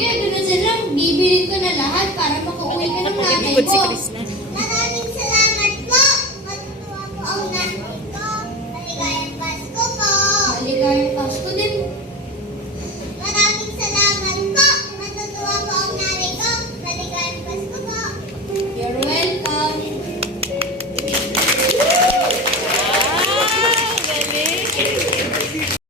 Sige, doon na sila. Bibili ko na lahat para makauwi ka ng nanay Ikot si mo. Chris na.